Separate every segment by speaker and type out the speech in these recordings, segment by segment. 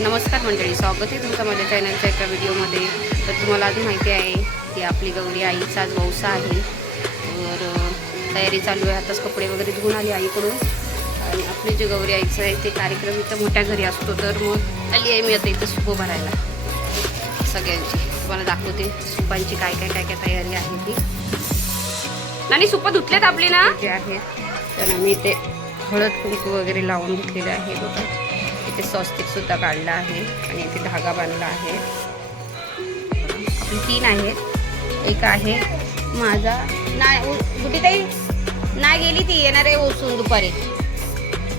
Speaker 1: नमस्कार मंडळी स्वागत आहे तुमचं माझ्या चॅनलच्या एका व्हिडिओमध्ये तर तुम्हाला आज माहिती आहे की आपली गौरी आईचा आज वौसा आहे. तर तयारी चालू आहे. आताच कपडे वगैरे धुवून आली आईकडून. आणि आपली जे गौरी आईचं आहे ते कार्यक्रम इथं मोठ्या घरी असतो. तर मग आली आहे मी आता इथं सुपं भरायला सगळ्यांची. तुम्हाला दाखवते सुपांची काय काय काय काय तयारी आहे ती. आणि सुपं धुतलेत आपली ना? जे आहे तर आम्ही ते हळद कुंकू वगैरे लावून घेतलेलं आहे. बघा. इथे स्वस्तिक सुद्धा काढलं आहे आणि इथे धागा बांधला आहे. तीन आहेत. एक आहे माझा. नाही कुठे ताई नाही गेली ती येणार आहे ओसून दुपारी.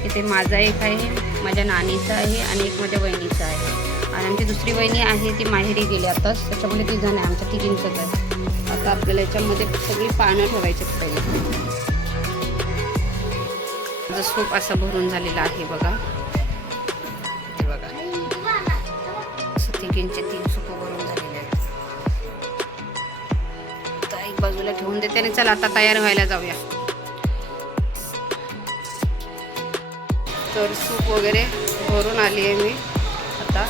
Speaker 1: इथे माझा एक आहे माझ्या नानीचा आहे आणि एक माझ्या बहिणीचा आहे. आणि आमची दुसरी बहिणी आहे ती माहेरी गेली आताच. त्याच्यामध्ये ती जण आहे आमच्या तिघींचंच आहे. आता आपल्याला याच्यामध्ये सगळी पानं ठेवायची पहिले. माझं सूप असं भरून झालेलं आहे बघा. असं तीन सूप भरून झालेले आहेत. आता एक बाजूला ठेवून देते आणि चला आता तयार व्हायला जाऊया. तर सूप वगैरे भरून आली आहे मी. आता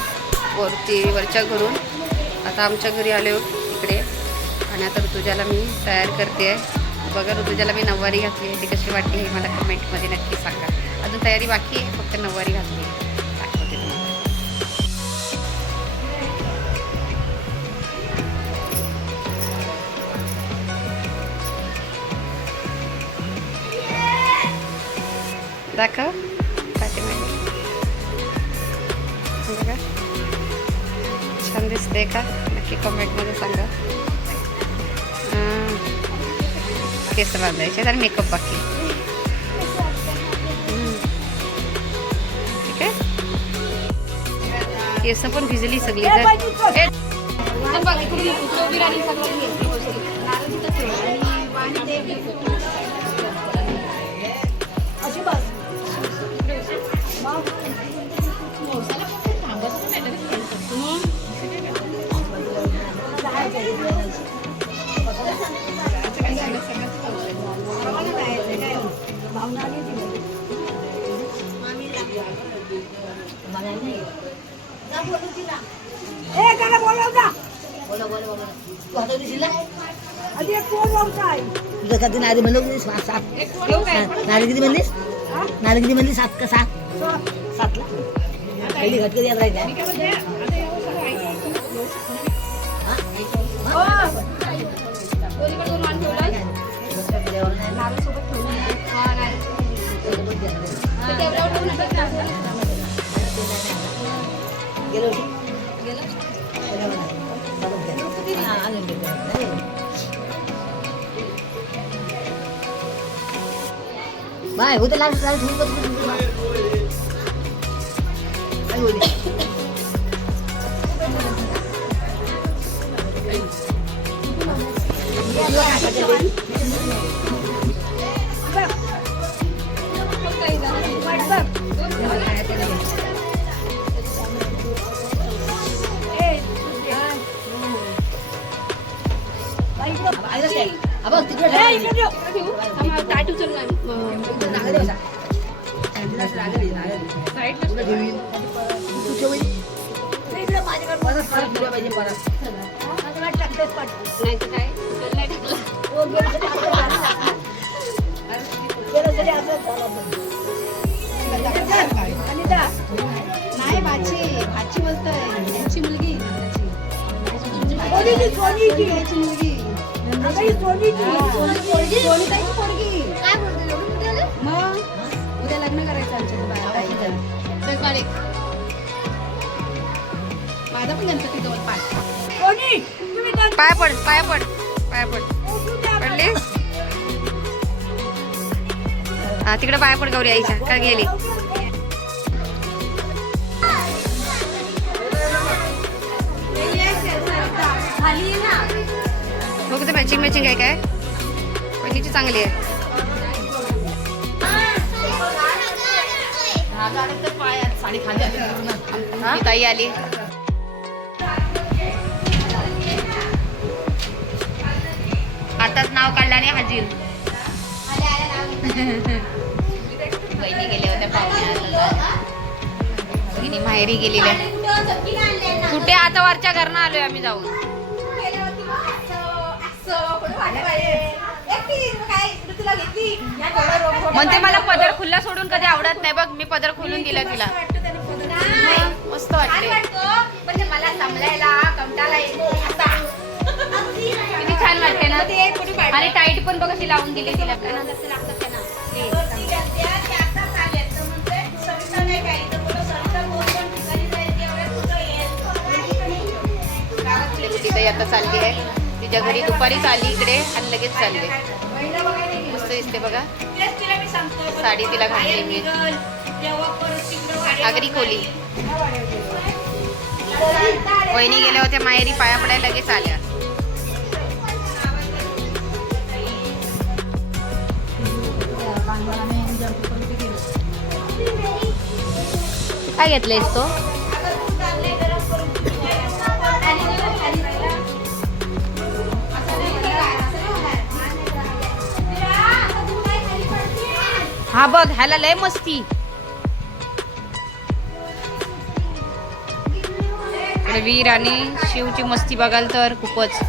Speaker 1: वरती वरच्या घरून. आता आमच्या घरी आले हो इकडे. आणि आता ऋतुजाला मी तयार करते आहे. बघा ऋतुजाला मी नऊवारी घातली आहे. ती कशी वाटते हे मला कमेंटमध्ये नक्की सांगा. अजून तयारी बाकी आहे फक्त नऊवारी घातली आहे. पाठीमागे बघा छान दिसते का नक्की कमेंटमध्ये सांगा केस बांधायचे आणि मेकअप बाकी. ठीक आहे केस पण भिजली सगळी जर ए,
Speaker 2: ए त्याला बोलव जा.
Speaker 3: तुझं कधी नारी म्हणलं सात नारी किती म्हणलीस? नारी किती म्हणली सात का सात? सातला? पहिली घट कधी याद राहायच्या
Speaker 1: दोन्हीकडे दोन वाण ठेवलं. नारळसोबत ठेवलं. नाही तर काय उचल नाही भाची. भाची बोलतोय. यांची मुलगी. मुलगी. मग उद्या लग्न करायचं आमच्या बाया ताईचं सकाळी माझा पण गणपती जवळ पाय पड पाय पड पाय पड. पडली हा तिकडे पाय पड गौरी आईच्या का गेली बघू किती मॅचिंग मॅचिंग आहे काय? पहिलीची चांगली आहे. ताई आली. आताच नाव काढलं आणि हाजीर बहिणी गेल्या होत्या पाहुण्या माहेरी गेलेल्या. कुठे? आता वरच्या घरनं आलोय आम्ही जाऊन. म्हणते मला पदर खुल्ला सोडून कधी आवडत नाही बघ मी पदर खोलून दिला तिला. मस्त वाटते
Speaker 4: म्हणजे मला असा
Speaker 1: किती छान वाटते ना. आणि टाईट पण बघ अशी लावून दिली तिला. आता चालली आहे. आमच्या घरी दुपारीच आली इकडे आणि लगेच चालले. मस्त दिसते बघा. साडी तिला घातली मी. आगरी खोली. वहिनी गेल्या होत्या माहेरी पाया पडायला लगेच आल्या. काय घेतलंयस तो? हा बघ ह्याला लय मस्ती. वीर आणि शिवची मस्ती बघाल तर खूपच.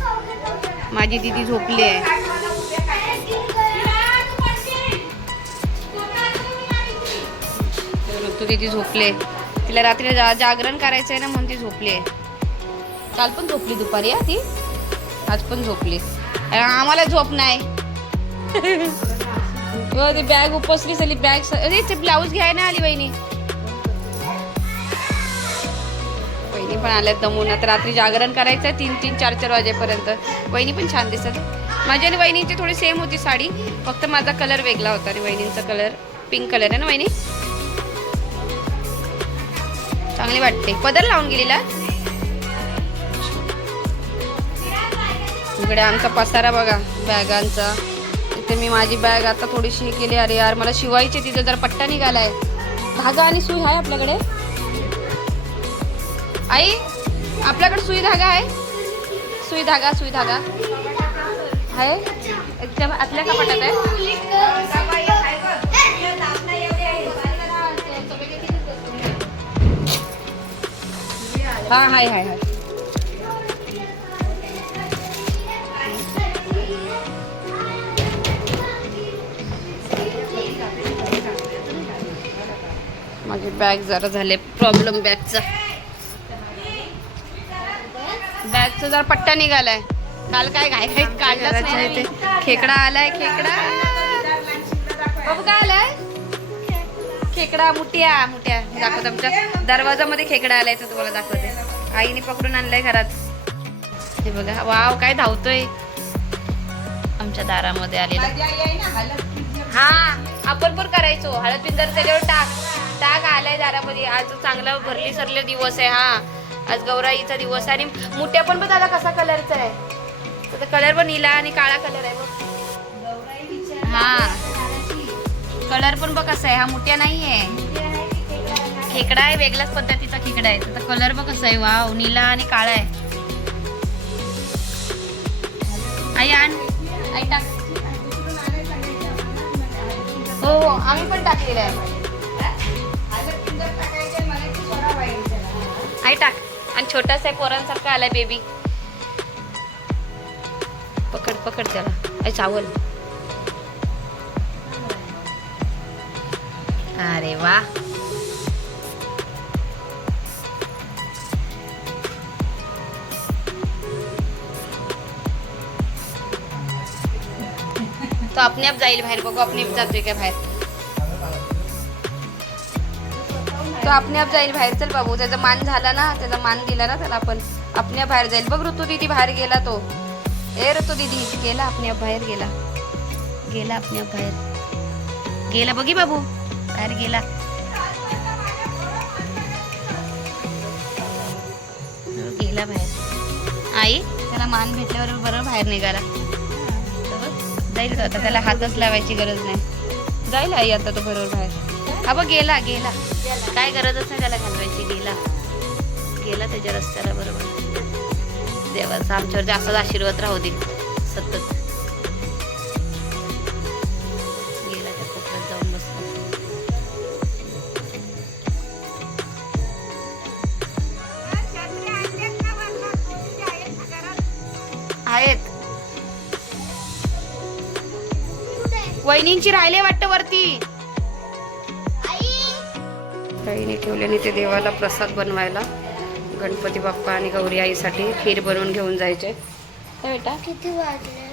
Speaker 1: माझी दिदी झोपली आहे. ऋतू दिदी झोपले तिला रात्री जा जागरण करायचं आहे ना म्हणून ती झोपली आहे. काल पण झोपली दुपारी हा ती? आज पण झोपली आम्हाला झोप नाही. हो ती बॅग उपसली झाली बॅग अरे ते ब्लाऊज घ्याय ना आली बहिणी बहिणी पण आल्यात दमून आता रात्री जागरण करायचं तीन तीन चार चार वाजेपर्यंत. बहिणी पण छान दिसत. माझी आणि वहिनीची थोडी सेम होती साडी. फक्त माझा कलर वेगळा होता आणि वहिनींचा कलर पिंक कलर आहे ना वहिनी? चांगली वाटते. पदर लावून गेलेला? इकडे आमचा पसारा बघा बॅगांचा इथे मी माझी बॅग आता थोडीशी हे केली. अरे यार मला शिवायची तिथे जर पट्टा निघालाय. धागा आणि सुई आहे आपल्याकडे? आई आपल्याकडे सुई धागा आहे? सुई धागा सुई धागा. आहे? एकदम आपल्या कपाटात आहे? हा हाय हाय हाय. माझी बॅग जरा झाले प्रॉब्लेम बॅगचा. बॅगचा जरा पट्टा निघालाय. काल काय काढलाच नाही. ते खेकडा आलाय खेकडा. बाबू काय आलाय? खेकडा मुठ्या मुठ्या. दाखवते आमच्या दरवाजामध्ये खेकडा आलाय तर तुम्हाला दाखवते. आईने पकडून आणलाय घरात. हे बघा वाव काय धावतोय. आमच्या दारामध्ये आलेला. हा आपण पण करायचो. हळद पिंजर त्याच्यावर टाक. टाक आलाय दारामध्ये. आज चांगला भरली सरले दिवस आहे हा. आज गौराईचा दिवस आहे. आणि मुठ्या पण बघ दादा कसा कलरचा आहे. त्याचा कलर पण निला आणि काळा कलर आहे बघ. हा. कलर पण बघ कसा आहे. हा मुठ्या नाही आहे खेकडा आहे वेगळ्याच पद्धतीचा खेकडा आहे. त्याचा कलर बघ कसा आहे. वाव निला आणि काळा आहे. आई आण. आई टाक. हो हो आम्ही पण टाकलेलं आहे. आई टाक. आणि छोटासा पोरांसारखा आलाय बेबी पकड पकड त्याला. चावल. अरे वा. तो आपने आप जाईल बाहेर. बघू आपण जातोय का बाहेर. तो आपने आप जाईल बाहेर. चल बाबू त्याचा मान झाला ना त्याचा मान दिला ना त्याला आपण आपने आप बाहेर जाईल. बघ ऋतू दिदी बाहेर गेला तो. ए ऋतू दिदी गेला आपने आप बाहेर गेला. गेला अपने आप बाहेर. गेला बघी बाबू. बाहेर गेला. गेला बाहेर. आई त्याला मान भेटल्यावर बरोबर बाहेर निघाला. जाईल तो आता. त्याला हातच लावायची गरज नाही. जाईल आई आता तो बरोबर बाहेर. हा बघ गेला गेला. काय गरजच नाही त्याला घालवायची गेला. गेला त्याच्या रस्त्याला बरोबर. देवाचा आमच्यावर जास्त आशीर्वाद राहू दे सतत. गेला जाऊन आहेत. वहिनींची राहिले वाटतं वरती. ताईने ठेवल्याने ते देवाला प्रसाद बनवायला गणपती बाप्पा आणि गौरी आईसाठी खीर बनवून घेऊन जायचे. काय बेटा
Speaker 5: किती वाजले?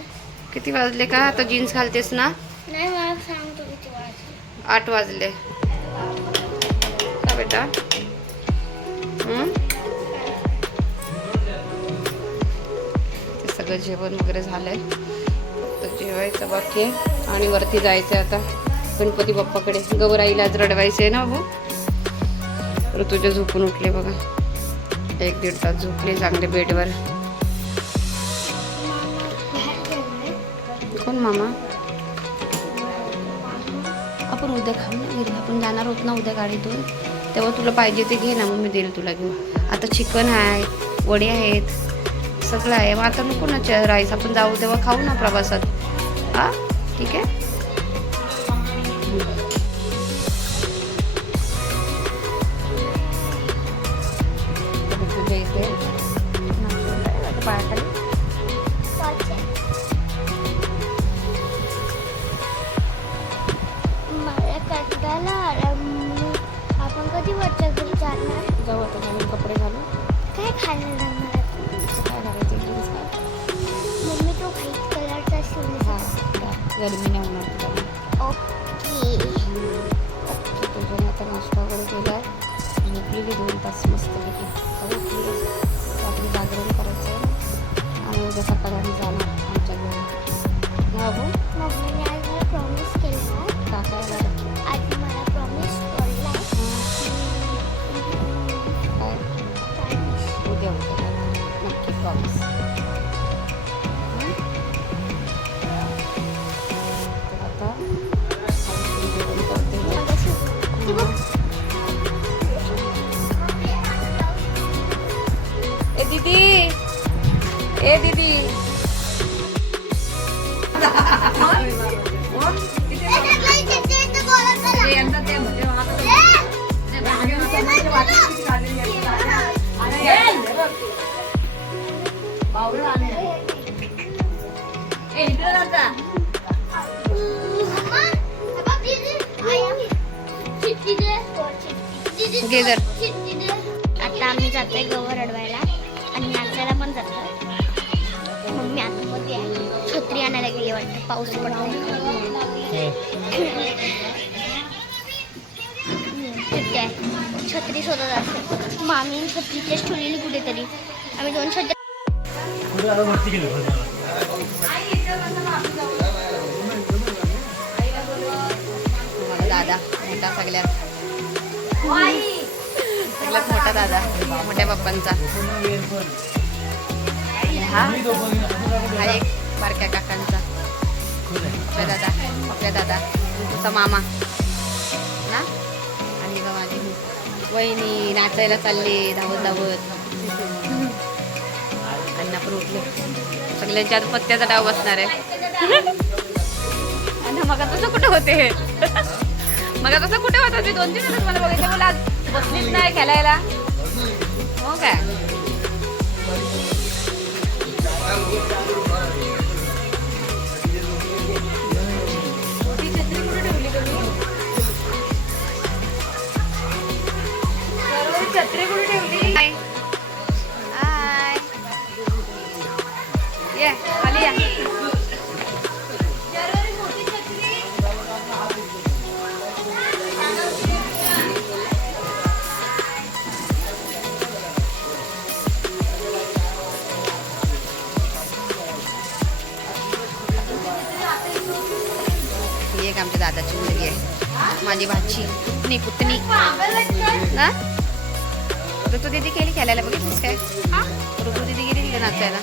Speaker 1: किती वाजले का? आता जीन्स घालतेस ना?
Speaker 5: नाही मला सांगतो किती वाजले.
Speaker 1: आठ वाजले. का बेटा? ते सगळं जेवण वगैरे झालंय. फक्त जेवायचं बाकी आणि वरती जायचं आता. गणपती बाप्पाकडे. गौराईला आज रडवायचे ना हो ऋतुजा झोपून उठले बघा. एक दीड तास झोपले चांगले बेडवर. कोण मामा? आपण उद्या खाऊ ना घरी. आपण जाणार होत ना उद्या गाडीतून. तेव्हा तुला पाहिजे ते घे ना मग मी देईल तुला घेऊन. आता चिकन आहे वडे आहेत सगळं आहे. मग आता नको ना राईस. आपण जाऊ तेव्हा खाऊ ना प्रवासात. हा? ठीक आहे? जर.
Speaker 5: आता आम्ही जातोय गवर अडवायला आणि नाचायला पण जातोय. मम्मी आतमध्ये आहे छत्री आणायला गेली वाटतं पाऊस पडतोय. तिथे आहे. छत्री शोधत असते. मामी छत्रीचेच ठेवलेली कुठेतरी. आम्ही दोन छत्री
Speaker 1: दादा मोठा सगळ्यात. सगळ्यात मोठा दादा मोठ्या पप्पांचा. हा? हा एक बारक्या काकांचा. आपल्या दादा आपल्या दादा. तुमचा मामा. ना आणि माझी वहिनी नाचायला चालले धावत धावत. आणि आपण उठलो. सगळ्यांच्या आज पत्त्याचा डाव बसणार आहे. आणि मग तसं कुठे होते? मग तसं कुठे होतं मी दोन तीन दिवस मला बघितलं मला आज बसलीच नाही खेळायला. हो काय? छत्री कुठे ठेवली? माझी भाची पुतणी पुतणी. ना ऋतू दिदी केली खेळायला बघितलीस काय? ऋतू दिदी गेली तिला नाचायला.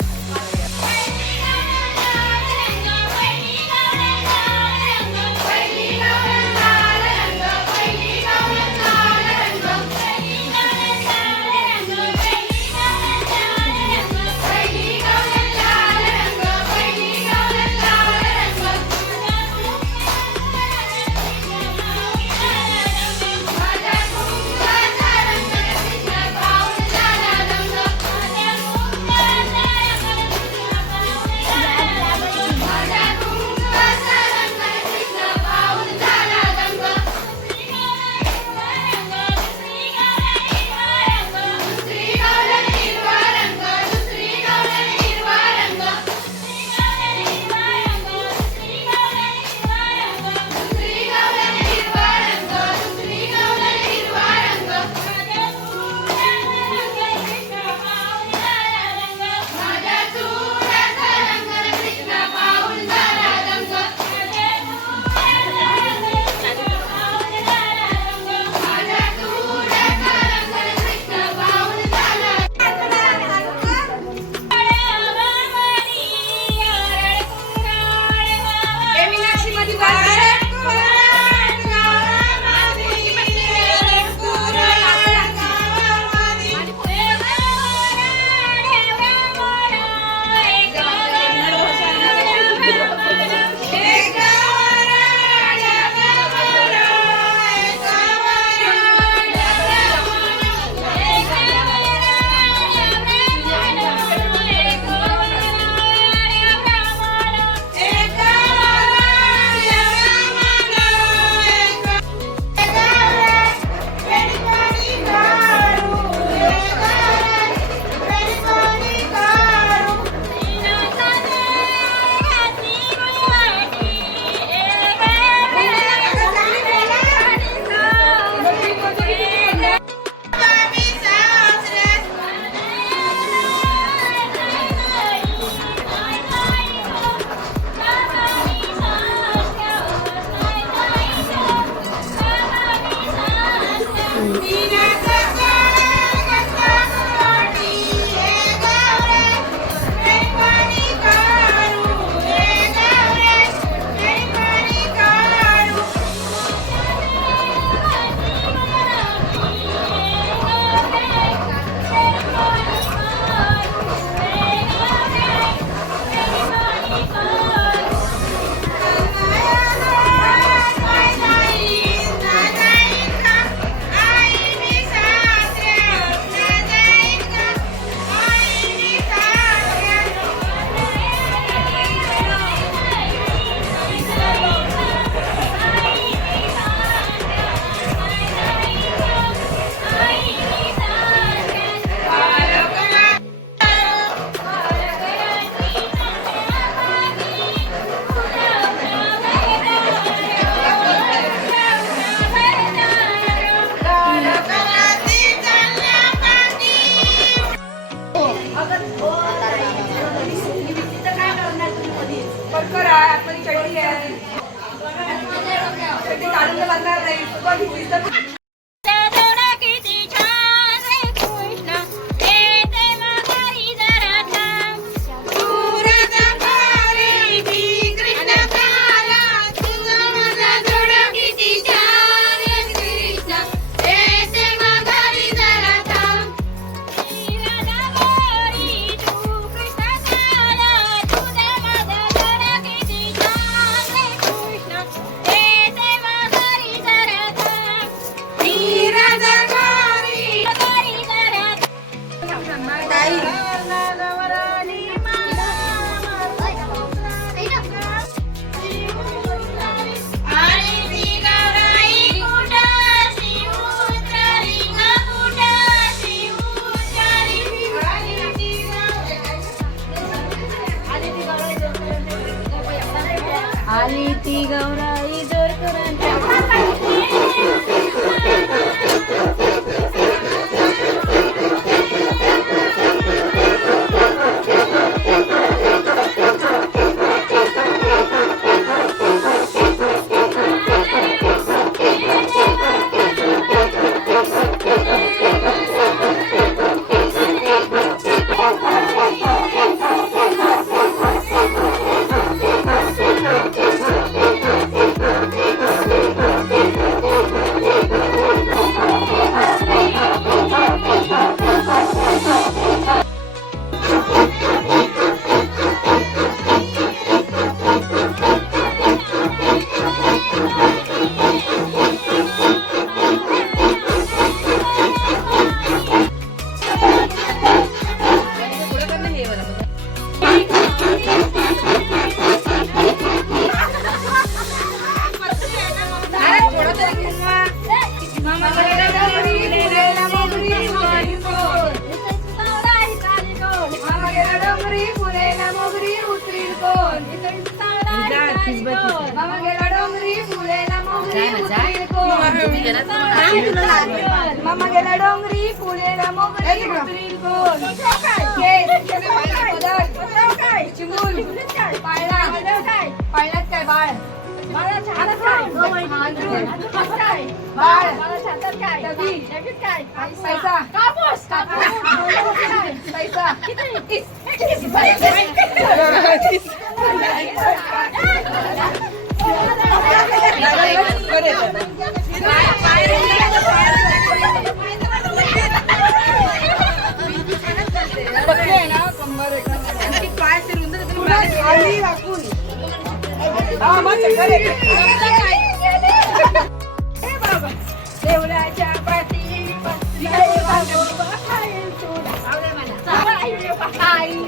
Speaker 2: देवळाच्या पाठी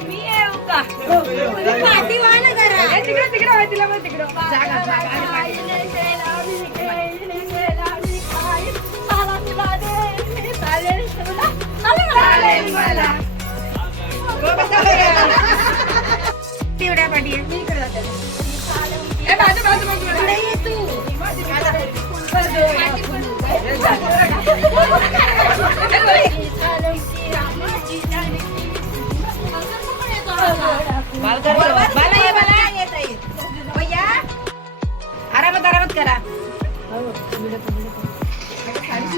Speaker 2: मी येऊ का पाठी वाढ करा तिकडे. तिकडे. तिला मग तिकडं. मला पिवळ्या पाठी आरामात आरामात करा.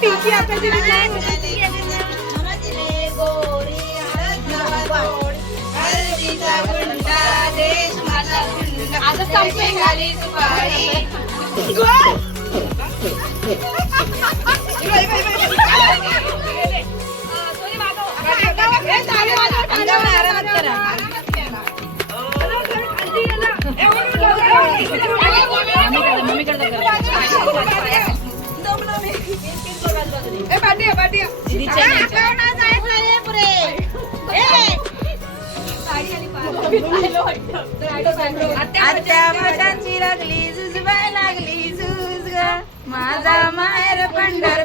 Speaker 2: पिंकी आकाशी
Speaker 4: आता संपे घाली सुपारी
Speaker 2: आत्या माझ्याची लागली झुजबाय लागली झुज ग माझा माहेर पंढर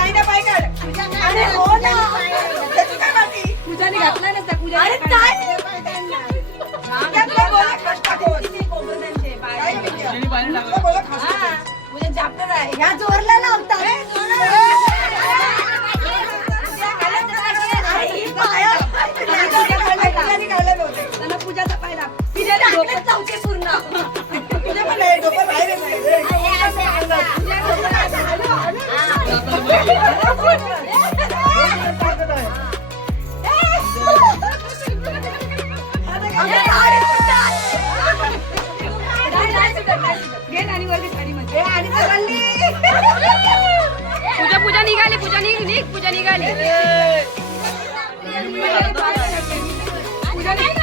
Speaker 2: उठा ना. तुम्ही जागा नाही रे. पूजाने घातला नसता. पूजाने ह्या जोरला लावतात त्यांना पूजाचा पाहिला. पूजाने डोक्यात चौके पूर्ण. पूजा पण नाही, डोकं बाहेर आहे. नानी वर्ग साडीमध्ये.
Speaker 1: पूजा पूजा निघाली पूजा निघ पूजा निघाली.
Speaker 2: पूजा नाही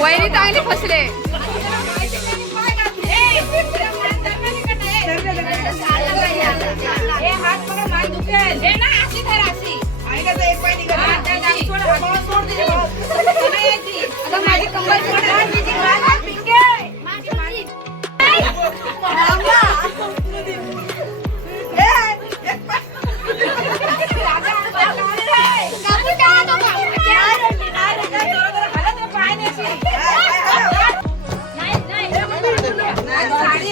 Speaker 1: वहिनी चांगली फसले.
Speaker 2: माझी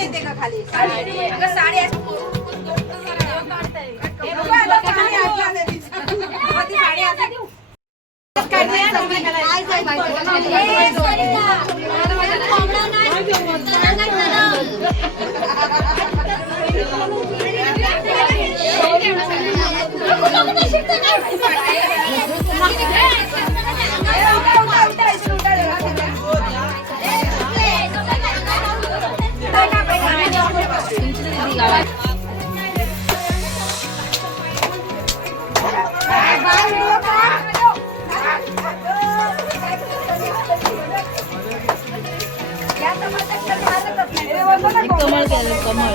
Speaker 2: येते का खाली? साडी. साडी कमळ
Speaker 5: कमळ.